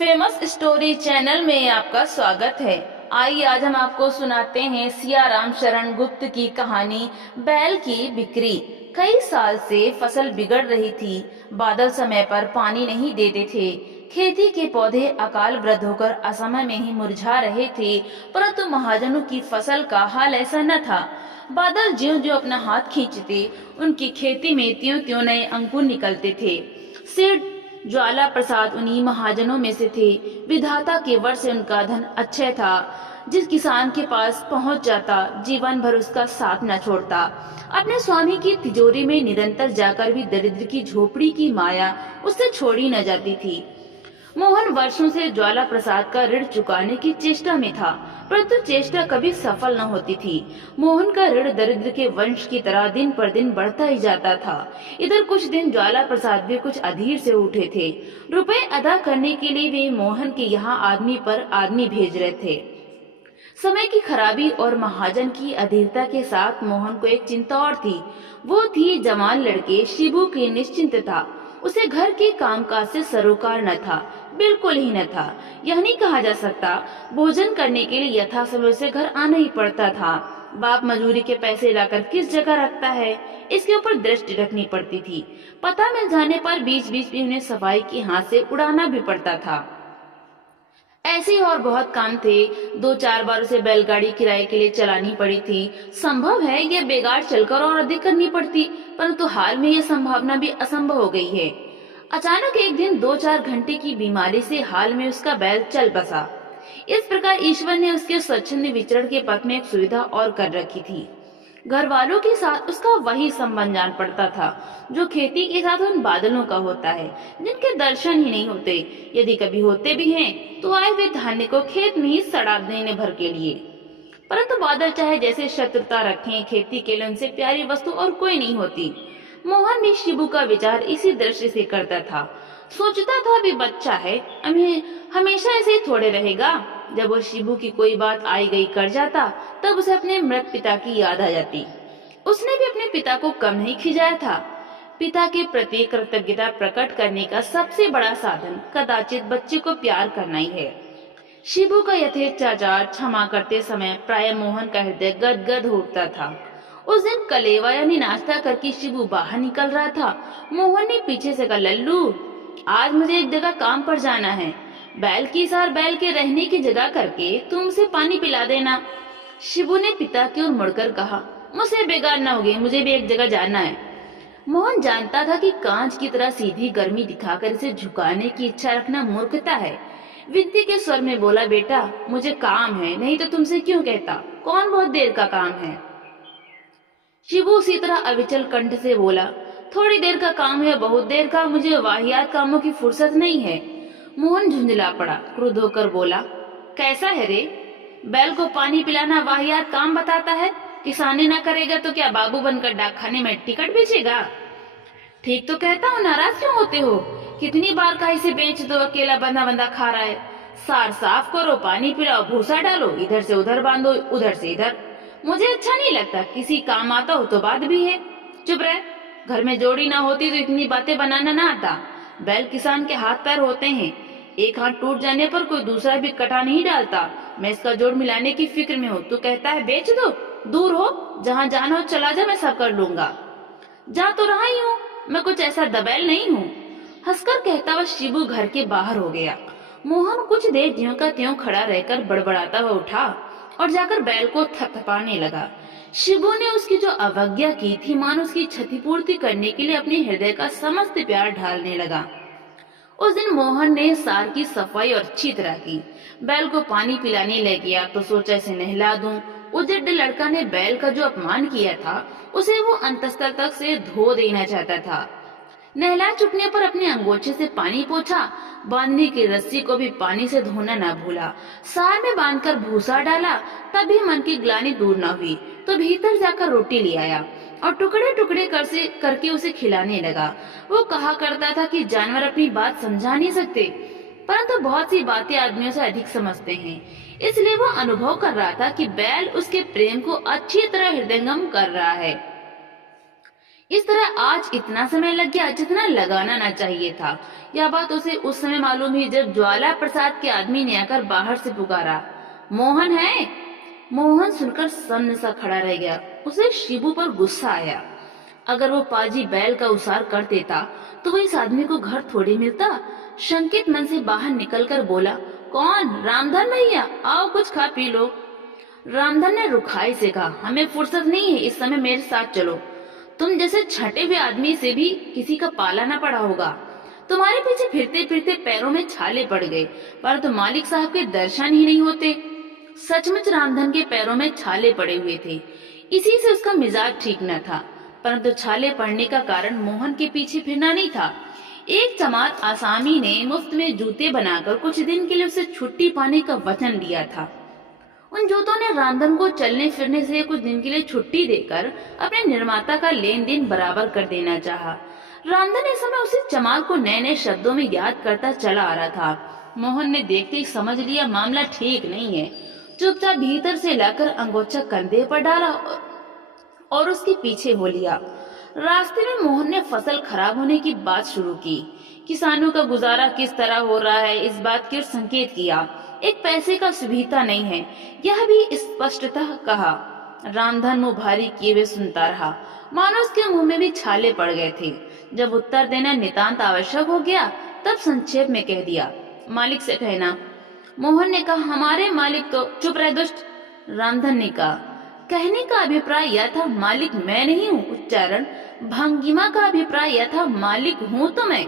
Famous story channel में आपका स्वागत है। आइए आज हम आपको सुनाते हैं सियाराम शरण गुप्त की कहानी बैल की बिक्री। कई साल से फसल बिगड़ रही थी। बादल समय पर पानी नहीं देते थे। खेती के पौधे अकाल वृद्ध होकर असमय में ही मुरझा रहे थे। परंतु महाजनों की फसल का हाल ऐसा न था। बादल ज्यों ज्यों अपना हाथ खींचते, उनकी खेती में त्यों त्यों नए अंकुर निकलते थे। सेठ ज्वाला प्रसाद उन्हीं महाजनों में से थे। विधाता के वर से उनका धन अक्षय था। जिस किसान के पास पहुंच जाता, जीवन भर उसका साथ न छोड़ता। अपने स्वामी की तिजोरी में निरंतर जाकर भी दरिद्र की झोपड़ी की माया उससे छोड़ी न जाती थी। मोहन वर्षों से ज्वाला प्रसाद का ऋण चुकाने की चेष्टा में था, परंतु चेष्टा कभी सफल न होती थी। मोहन का ऋण दरिद्र के वंश की तरह दिन पर दिन बढ़ता ही जाता था। इधर कुछ दिन ज्वाला प्रसाद भी कुछ अधीर से उठे थे। रुपए अदा करने के लिए वे मोहन के यहाँ आदमी पर आदमी भेज रहे थे। समय की खराबी और महाजन की अधीरता के साथ मोहन को एक चिंता और थी। वो थी जवान लड़के शिबू की निश्चिंतता। उसे घर के कामकाज से सरोकार न था, बिल्कुल ही न था। यह नहीं कहा जा सकता। भोजन करने के लिए यथा समय उसे घर आना ही पड़ता था। बाप मजूरी के पैसे लाकर किस जगह रखता है, इसके ऊपर दृष्टि रखनी पड़ती थी। पता मिल जाने पर बीच बीच में उन्हें सफाई के हाथ से उड़ाना भी पड़ता था। ऐसे और बहुत काम थे। 2-4 बार उसे बैलगाड़ी किराए के लिए चलानी पड़ी थी। संभव है ये बेगार चलकर और अधिक करनी पड़ती, परंतु हाल में यह संभावना भी असंभव हो गई है। अचानक एक दिन 2-4 घंटे की बीमारी से हाल में उसका बैल चल बसा। इस प्रकार ईश्वर ने उसके स्वच्छंद विचरण के पथ में एक सुविधा और कर रखी थी। घर वालों के साथ उसका वही संबंध जान पड़ता था जो खेती के साथ उन बादलों का होता है, जिनके दर्शन ही नहीं होते। यदि कभी होते भी हैं, तो आए हुए धान्य को खेत में ही सड़ा देने भर के लिए। परंतु बादल चाहे जैसे शत्रुता रखें, खेती के लिए उनसे प्यारी वस्तु और कोई नहीं होती। मोहन भी शिबू का विचार इसी दृष्टि से करता था। सोचता था अभी बच्चा है, हमें हमेशा ऐसे ही थोड़े रहेगा। जब वो शिबू की कोई बात आई गई कर जाता, तब उसे अपने मृत पिता की याद आ जाती। उसने भी अपने पिता को कम नहीं खिजाया था। पिता के प्रति कृतज्ञता प्रकट करने का सबसे बड़ा साधन कदाचित बच्चे को प्यार करना ही है। शिबू का यथेच्छाचार क्षमा करते समय प्राय मोहन का हृदय गदगद हो उठता था। उस दिन कलेवा यानी नाश्ता करके शिबू बाहर निकल रहा था। मोहन ने पीछे से कहा, लल्लू आज मुझे एक जगह काम पर जाना है। बैल की सार बैल के रहने की जगह करके तुम उसे पानी पिला देना। शिबू ने पिता की ओर मुड़कर कहा, मुझसे बेगार न होगी, मुझे भी एक जगह जाना है। मोहन जानता था कि कांच की तरह सीधी गर्मी दिखाकर इसे झुकाने की इच्छा रखना मूर्खता है। विनती के स्वर में बोला, बेटा मुझे काम है, नहीं तो तुमसे क्यों कहता। कौन बहुत देर का काम है। शिबू उसी तरह अविचल कंठ से बोला, थोड़ी देर का काम है, बहुत देर का, मुझे वाहियात कामों की फुर्सत नहीं है। मोहन झुंझला पड़ा, क्रुद्ध होकर बोला, कैसा है रे? बैल को पानी पिलाना वाहियात काम बताता है? किसानी ना करेगा तो क्या बाबू बनकर डाकखाने में टिकट बेचेगा? ठीक तो कहता हूँ, नाराज क्यों होते हो? कितनी बार का इसे बेच दो, अकेला बंधा बंधा खा रहा है। सार साफ करो, पानी पिलाओ, भूसा डालो, इधर से उधर बांधो, उधर से इधर। मुझे अच्छा नहीं लगता। किसी काम आता हो तो बात भी है। चुप रह। घर में जोड़ी ना होती तो इतनी बातें बनाना ना आता। बैल किसान के हाथ पैर होते हैं। एक हाथ टूट जाने पर कोई दूसरा भी कटा नहीं डालता। मैं इसका जोड़ मिलाने की फिक्र में हूँ। तू कहता है बेच दो, दूर हो, जहाँ जाना हो चला जा, मैं सब कर लूंगा। जा तो रहा ही हूँ, मैं कुछ ऐसा दबैल नहीं हूँ। हंसकर कहता हुआ शिबू घर के बाहर हो गया। मोहन कुछ देर ज्यों का त्यों खड़ा रहकर बड़बड़ाता हुआ उठा और जाकर बैल को थपथपाने लगा। शिबू ने उसकी जो अवज्ञा की थी, मानो उसकी क्षतिपूर्ति करने के लिए अपने हृदय का समस्त प्यार ढालने लगा। उस दिन मोहन ने सार की सफाई और अच्छी तरह की। बैल को पानी पिलाने ले गया तो सोचा इसे नहला दूं। उजड़ लड़का ने बैल का जो अपमान किया था, उसे वो अंतस्तर तक से धो देना चाहता था। नहला चुकने पर अपने अंगोछे से पानी पोंछा। बांधने की रस्सी को भी पानी से धोना न भूला। सार में बांधकर भूसा डाला, तब भी मन की ग्लानि दूर न हुई। तो भीतर जाकर रोटी ले आया और टुकड़े टुकड़े करके उसे खिलाने लगा। वो कहा करता था कि जानवर अपनी बात समझा नहीं सकते, परंतु बहुत सी बातें आदमियों से अधिक समझते हैं। इसलिए वो अनुभव कर रहा था कि बैल उसके प्रेम को अच्छी तरह हृदयंगम कर रहा है। इस तरह आज इतना समय लग गया जितना लगाना ना चाहिए था। यह बात उसे उस समय मालूम हुई जब ज्वाला प्रसाद के आदमी ने आकर बाहर से पुकारा, मोहन है। मोहन सुनकर सन्न सा खड़ा रह गया। उसे शिबू पर गुस्सा आया। अगर वो पाजी बैल का उसार कर देता तो वो इस आदमी को घर थोड़ी मिलता। शंकित मन से बाहर निकलकर बोला, कौन? रामधन भैया, आओ कुछ खा पी लो। रामधन ने रुखाई से कहा, हमें फुर्सत नहीं है, इस समय मेरे साथ चलो। तुम जैसे छठे हुए आदमी से भी किसी का पाला ना पड़ा होगा। तुम्हारे पीछे फिरते फिरते पैरों में छाले पड़ गए, परंतु मालिक साहब के दर्शन ही नहीं होते। सचमुच रामधन के पैरों में छाले पड़े हुए थे। इसी से उसका मिजाज ठीक न था, परंतु छाले पड़ने का कारण मोहन के पीछे फिरना नहीं था। एक चमार आसामी ने मुफ्त में जूते बनाकर कुछ दिन के लिए उसे छुट्टी पाने का वचन दिया था। उन जूतों ने रामधन को चलने फिरने से कुछ दिन के लिए छुट्टी देकर अपने निर्माता का लेन देन बराबर कर देना चाहा। रामधन इस समय उसी चमार को नए नए शब्दों में याद करता चला आ रहा था। मोहन ने देखते ही समझ लिया मामला ठीक नहीं है। चुपचाप भीतर से लाकर अंगोछा कंधे पर डाला और उसके पीछे हो लिया। रास्ते में मोहन ने फसल खराब होने की बात शुरू की। किसानों का गुजारा किस तरह हो रहा है इस बात की संकेत किया। एक पैसे का सुविधा नहीं है, यह भी स्पष्टतः कहा। रामधन मुंह भारी किए हुए सुनता रहा, मानो उसके मुंह में भी छाले पड़ गए थे। जब उत्तर देना नितांत आवश्यक हो गया तब संक्षेप में कह दिया, मालिक से कहना। मोहन ने कहा, हमारे मालिक तो। चुप रह दुष्ट, रामधन ने कहा। कहने का अभिप्राय यह था, मालिक मैं नहीं हूँ। उच्चारण भंगिमा का अभिप्राय यह था, मालिक हूँ तो मैं।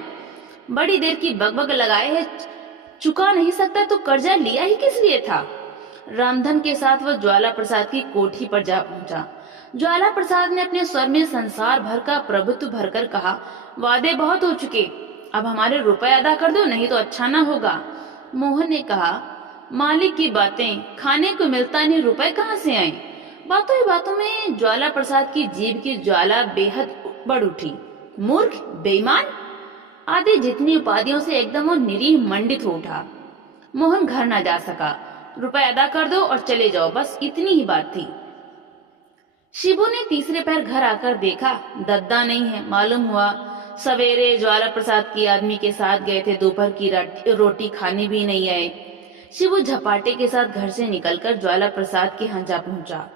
बड़ी देर की बकबक लगाए है, चुका नहीं सकता तो कर्जा लिया ही किस लिए था। रामधन के साथ वह ज्वाला प्रसाद की कोठी पर जा पहुंचा। ज्वाला प्रसाद ने अपने स्वर में संसार भर का प्रभुत्व भरकर कहा, वादे बहुत हो चुके, अब हमारे रुपए अदा कर दो, नहीं तो अच्छा ना होगा। मोहन ने कहा, मालिक की बातें, खाने को मिलता नहीं, रुपए कहाँ से आए। बातों ही बातों में ज्वाला प्रसाद की जीभ की ज्वाला बेहद बढ़ उठी। मूर्ख, बेईमान आदि जितनी उपाधियों से एकदम वो निरीह मंडित हो उठा। मोहन घर न जा सका। रुपए अदा कर दो और चले जाओ, बस इतनी ही बात थी। शिबू ने तीसरे पैर घर आकर देखा, दद्दा नहीं है। मालूम हुआ सवेरे ज्वाला प्रसाद की आदमी के साथ गए थे, दोपहर की रोटी खाने भी नहीं आए। शिबू झपाटे के साथ घर से निकलकर ज्वाला प्रसाद के यहाँ जा पहुंचा।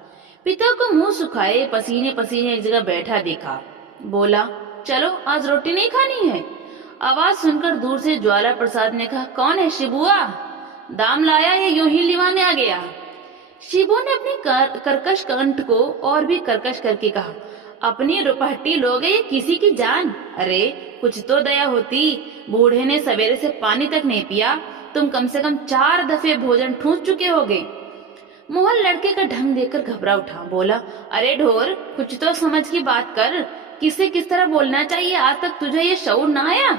पिता को मुंह सुखाए पसीने पसीने एक जगह बैठा देखा। बोला, चलो आज रोटी नहीं खानी है। आवाज सुनकर दूर से ज्वाला प्रसाद ने कहा, कौन है शिबुआ? दाम लाया या यूं ही लिवाने आ गया? शिबू ने अपने कर्कश कंठ को और भी कर्कश करके कहा, अपनी रुपहट्टी लोगे या किसी की जान? अरे कुछ तो दया होती, बूढ़े ने सवेरे से पानी तक नहीं पिया, तुम कम से कम 4 दफे भोजन ठूंस चुके होगे। मोहन लड़के का ढंग देखकर घबरा उठा। बोला, अरे ढोर, कुछ तो समझ की बात कर, किससे किस तरह बोलना चाहिए, आज तक तुझे ये शऊर ना आया?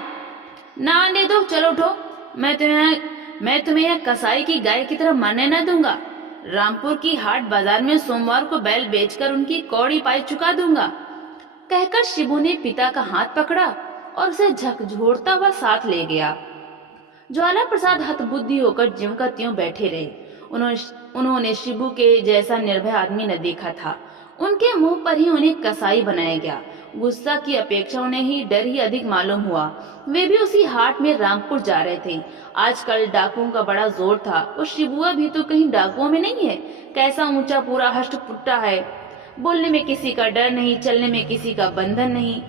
ना आने दो, चलो उठो, मैं तुम्हें यह कसाई की गाय की तरह मरने न दूंगा। रामपुर की हाट बाजार में सोमवार को बैल बेचकर उनकी कौड़ी पाई चुका दूंगा। कहकर शिबू ने पिता का हाथ पकड़ा और उसे झकझोरता हुआ साथ ले गया। ज्वाला प्रसाद हतबुद्धि होकर ज्यों का त्यों बैठे रहे। उन्होंने शिबू के जैसा निर्भय आदमी न देखा था। उनके मुंह पर ही उन्हें कसाई बनाया गया। गुस्सा की अपेक्षा उन्हें ही डर ही अधिक मालूम हुआ। वे भी उसी हाट में रामपुर जा रहे थे। आजकल डाकुओं का बड़ा जोर था। वो शिबुआ भी तो कहीं डाकुओं में नहीं है। कैसा ऊंचा पूरा हष्ट पुट्टा है, बोलने में किसी का डर नहीं, चलने में किसी का बंधन नहीं।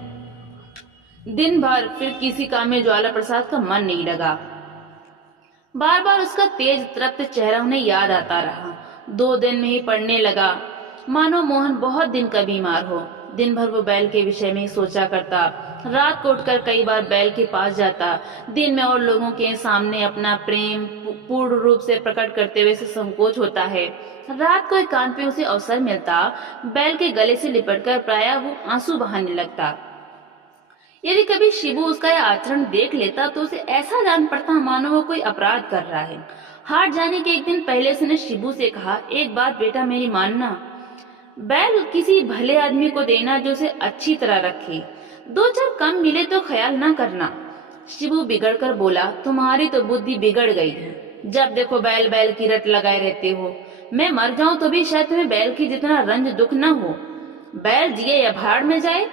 दिन भर फिर किसी काम में ज्वाला प्रसाद का मन नहीं लगा। बार बार उसका तेज तृप्त चेहरा उन्हें याद आता रहा। 2 दिन में ही पड़ने लगा, मानो मोहन बहुत दिन का बीमार हो। दिन भर वो बैल के विषय में ही सोचा करता। रात को उठकर कई बार बैल के पास जाता। दिन में और लोगों के सामने अपना प्रेम पूर्ण रूप से प्रकट करते हुए संकोच होता है। रात को एकांत में उसे अवसर मिलता, बैल के गले से लिपटकर प्रायः वो आंसू बहाने लगता। यदि कभी शिबू उसका यह आचरण देख लेता तो उसे ऐसा जान पड़ता मानो वो कोई अपराध कर रहा है। हाट जाने के एक दिन पहले उसने शिबू से कहा, एक बात बेटा मेरी मानना, बैल किसी भले आदमी को देना जो उसे अच्छी तरह रखे। 2-4 कम मिले तो ख्याल न करना। शिबू बिगड़कर बोला, तुम्हारी तो बुद्धि बिगड़ गई है, जब देखो बैल बैल की रट लगाए रहते हो। मैं मर जाऊं तो भी शायद तुम्हें बैल की जितना रंज दुख न हो। बैल जिए या भाड़ में जाए,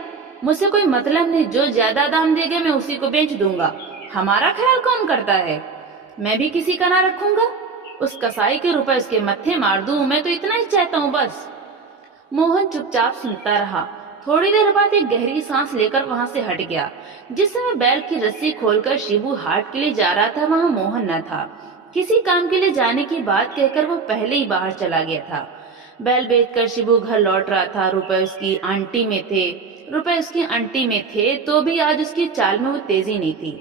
मुझसे कोई मतलब नहीं, जो ज्यादा दाम देगा मैं उसी को बेच दूंगा। हमारा ख्याल कौन करता है? मैं भी किसी का ना रखूंगा। उस कसाई के रुपए उसके मत्थे मार दूं, मैं तो इतना ही चाहता हूँ बस। मोहन चुपचाप सुनता रहा। थोड़ी देर बाद एक गहरी सांस लेकर वहां से हट गया। जिस समय बैल की रस्सी खोलकर शिबू हाट के लिए जा रहा था, वहां मोहन न था। किसी काम के लिए जाने की बात कहकर वो पहले ही बाहर चला गया था। बैल बेचकर शिबू घर लौट रहा था। रुपए उसकी आंटी में थे तो भी आज उसकी चाल में वो तेजी नहीं थी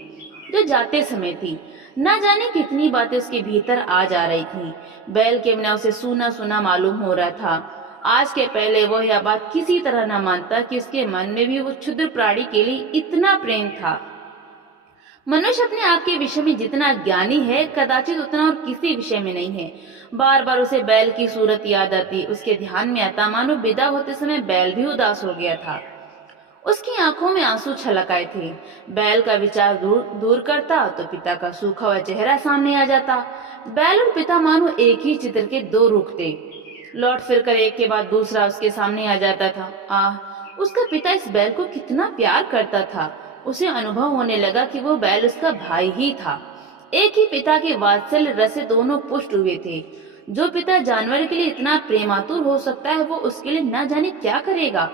जो जाते समय थी। न जाने कितनी बातें उसके भीतर आ जा रही थी। बैल के बिना उसे सूना सूना मालूम हो रहा था। आज के पहले वो यह बात किसी तरह न मानता कि उसके मन में भी वो क्षुद्र प्राणी के लिए इतना प्रेम था। मनुष्य अपने आप के विषय में जितना ज्ञानी है, कदाचित उतना और किसी विषय में नहीं है। बार बार उसे बैल की सूरत याद आती, उसके ध्यान में आता, मानो विदा होते समय बैल भी उदास हो गया था। उसकी आंखों में आंसू छलक आए थे। बैल का विचार दूर दूर करता तो पिता का सूखा हुआ चेहरा सामने आ जाता। बैल और पिता मानो एक ही चित्र के दो रूप थे। लौट फिर कर एक के बाद दूसरा उसके सामने आ जाता था। उसका पिता इस बैल को कितना प्यार करता था। उसे अनुभव होने लगा कि वो बैल उसका भाई ही था। एक ही पिता के वात्सल्य रस से दोनों पुष्ट हुए थे। जो पिता जानवर के लिए इतना प्रेमातुर हो सकता है, वो उसके लिए न जाने क्या करेगा।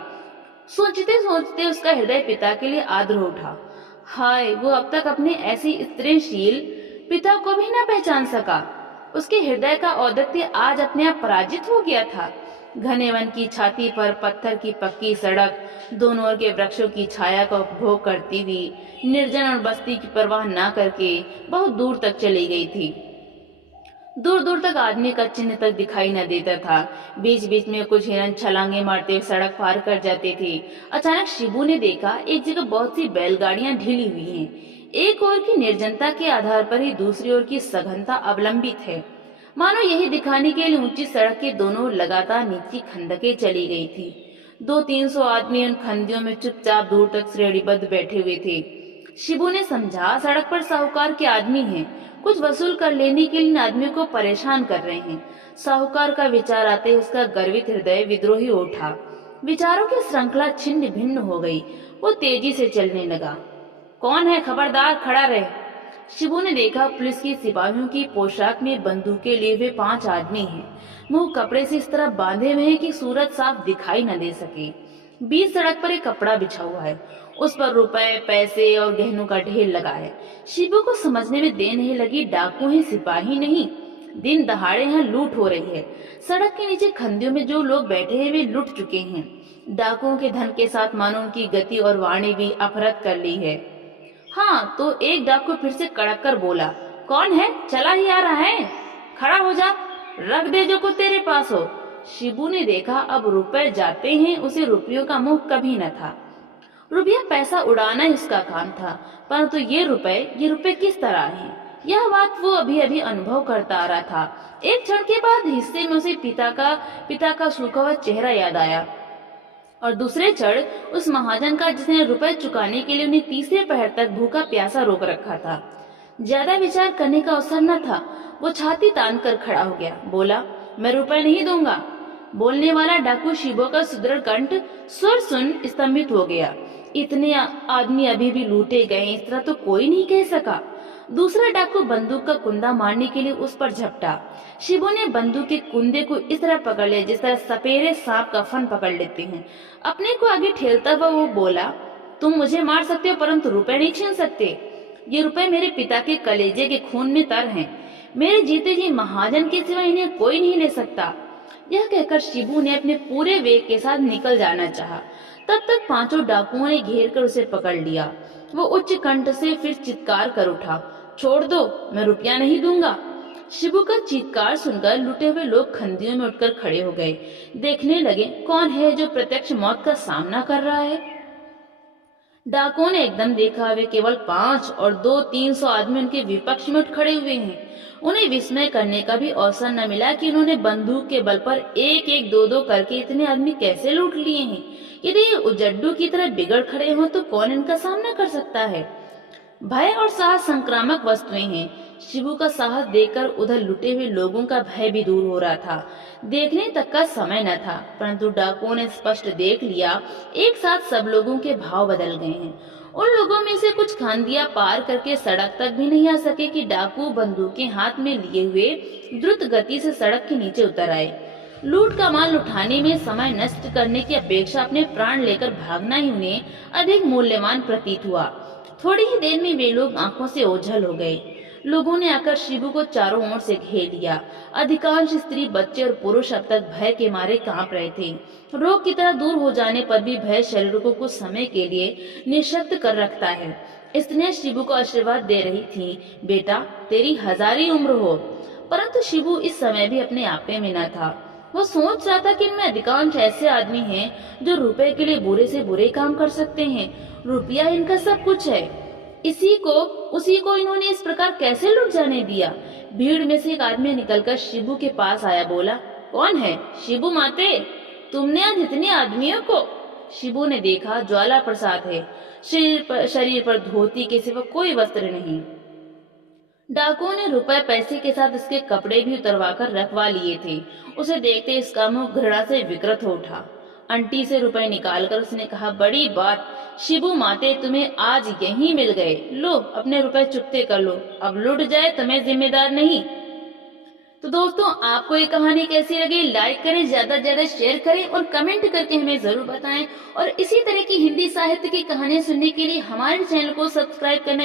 सोचते सोचते उसका हृदय पिता के लिए आर्द्र उठा। हाय, वो अब तक अपने ऐसी स्त्रीशील पिता को भी न पहचान सका। उसके हृदय का औदत्य आज अपने आप पराजित हो गया था। घने वन की छाती पर पत्थर की पक्की सड़क दोनों ओर के वृक्षों की छाया का उपभोग करती हुई निर्जन और बस्ती की परवाह न करके बहुत दूर तक चली गई थी। दूर दूर तक आदमी का चिन्ह तक दिखाई न देता था। बीच बीच में कुछ हिरन छलांगे मारते हुए सड़क पार कर जाते थे। अचानक शिबू ने देखा एक जगह बहुत सी बैलगाड़ियां ढीली हुई हैं। एक ओर की निर्जनता के आधार पर ही दूसरी ओर की सघनता अवलंबित है। मानो यही दिखाने के लिए ऊंची सड़क के दोनों लगातार नीची खंडकें चली गई थी। 200-300 आदमी उन खंडियों में चुपचाप दूर तक श्रेणीबद्ध बैठे हुए थे। शिबू ने समझा, सड़क पर साहूकार के आदमी हैं, कुछ वसूल कर लेने के लिए इन आदमियों को परेशान कर रहे हैं। साहूकार का विचार आते ही उसका गर्वित हृदय विद्रोही उठा। विचारों की श्रृंखला छिन्न भिन्न हो गई। वो तेजी से चलने लगा। कौन है? खबरदार खड़ा रहे। शिबू ने देखा पुलिस की सिपाहियों की पोशाक में बंदूकें लिए हुए 5 आदमी हैं। मुंह कपड़े से इस तरह बांधे हुए हैं कि सूरत साफ दिखाई न दे सके। बीच सड़क पर एक कपड़ा बिछा हुआ है, उस पर रुपए, पैसे और गहनों का ढेर लगा है। शिबू को समझने में देर नहीं लगी, डाकू हैं, सिपाही नहीं। दिन दहाड़े यहाँ लूट हो रही है। सड़क के नीचे खंडियों में जो लोग बैठे हैं वे लुट चुके हैं। डाकुओं के धन के साथ मानो उनकी गति और वाणी भी अफरत कर ली है। हाँ, तो एक डाकू फिर से कड़क कर बोला, कौन है? चला ही आ रहा है, खड़ा हो जा, रख दे जो कुछ तेरे पास हो। शिबू ने देखा अब रुपए जाते हैं, उसे रुपयों का मोह कभी न था। रुपया पैसा उड़ाना ही उसका काम था, परंतु ये रुपए किस तरह हैं? यह बात वो अभी अभी अनुभव करता आ रहा था। एक क्षण के बाद हिस्से में उसे पिता का सूखा हुआ चेहरा याद आया और दूसरे क्षण उस महाजन का जिसने रुपए चुकाने के लिए उन्हें तीसरे पहर तक भूखा प्यासा रोक रखा था। ज्यादा विचार करने का अवसर न था। वो छाती तान कर खड़ा हो गया, बोला, मैं रुपए नहीं दूंगा। बोलने वाला डाकू शिबो का सुदृढ़ कंठ स्वर सुन स्तंभित हो गया। इतने आदमी अभी भी लूटे गए, इस तरह तो कोई नहीं कह सका। दूसरा डाकू बंदूक का कुंदा मारने के लिए उस पर झपटा। शिबू ने बंदूक के कुंदे को इस तरह पकड़ लिया जिस तरह सपेरे सांप का फन पकड़ लेते हैं। अपने को आगे ठेलता हुआ वो बोला, तुम मुझे मार सकते हो परंतु रुपए नहीं छीन सकते। ये रुपए मेरे पिता के कलेजे के खून में तर हैं। मेरे जीते जी महाजन के सिवा इन्हें कोई नहीं ले सकता। यह कहकर शिबू ने अपने पूरे वेग के साथ निकल जाना चाहा। तब तक 5 डाकुओं ने घेर कर उसे पकड़ लिया। वो उच्च कंठ से फिर चित्कार कर उठा, छोड़ दो, मैं रुपया नहीं दूंगा। शिबू का चीत्कार सुनकर लुटे हुए लोग खंडियों में उठकर खड़े हो गए। देखने लगे कौन है जो प्रत्यक्ष मौत का सामना कर रहा है। डाकुओं ने एकदम देखा, वे केवल 5 और 200-300 आदमी उनके विपक्ष में उठ खड़े हुए हैं। उन्हें विस्मय करने का भी अवसर न मिला कि उन्होंने बंदूक के बल पर 1-1, 2-2 करके इतने आदमी कैसे लूट लिए हैं। यदि ये उजड्डू की तरह बिगड़ खड़े हों तो कौन इनका सामना कर सकता है। भय और साहस संक्रामक वस्तुएं हैं। शिबू का साहस देखकर उधर लुटे हुए लोगों का भय भी दूर हो रहा था। देखने तक का समय न था, परंतु डाकुओं ने स्पष्ट देख लिया, एक साथ सब लोगों के भाव बदल गए हैं। उन लोगों में से कुछ खांदिया पार करके सड़क तक भी नहीं आ सके कि डाकू बंदूकें हाथ में लिए हुए द्रुत गति से सड़क के नीचे उतर आए। लूट का माल उठाने में समय नष्ट करने की अपेक्षा अपने प्राण लेकर भागना ही उन्हें अधिक मूल्यवान प्रतीत हुआ। थोड़ी ही देर में वे लोग आंखों से ओझल हो गए। लोगों ने आकर शिबू को चारों ओर से घेर लिया। अधिकांश स्त्री, बच्चे और पुरुष अब तक भय के मारे कांप रहे थे। रोग की तरह दूर हो जाने पर भी भय शरीर को कुछ समय के लिए निःशक्त कर रखता है। स्त्रियां शिबू को आशीर्वाद दे रही थीं, बेटा तेरी हजारी उम्र हो। परंतु शिबू इस समय भी अपने आपे में न था। वो सोच रहा था कि इनमें अधिकांश ऐसे आदमी हैं जो रुपए के लिए बुरे से बुरे काम कर सकते हैं। रुपया इनका सब कुछ है। उसी को इन्होंने इस प्रकार कैसे लुट जाने दिया। भीड़ में से एक आदमी निकलकर शिबू के पास आया, बोला, कौन है? शिबू माते, तुमने आज इतने आदमियों को? शिबू ने देखा, ज्वाला प्रसाद है। शरीर पर धोती के सिवा कोई वस्त्र नहीं। डाकुओं ने रुपए पैसे के साथ उसके कपड़े भी उतरवा कर रखवा लिए थे। उसे देखते इसका मुंह घृणा से विकृत हो उठा। अंटी से रुपए निकालकर उसने कहा, बड़ी बात, शिबू माते तुम्हें आज यहीं मिल गए। लो अपने रुपए चुकते कर लो, अब लुट जाए तो मैं जिम्मेदार नहीं। तो दोस्तों, आपको ये कहानी कैसी लगी? लाइक करें, ज्यादा से ज्यादा शेयर करें और कमेंट करके हमें जरूर बताएं। और इसी तरह की हिंदी साहित्य की कहानियां सुनने के लिए हमारे चैनल को सब्सक्राइब करना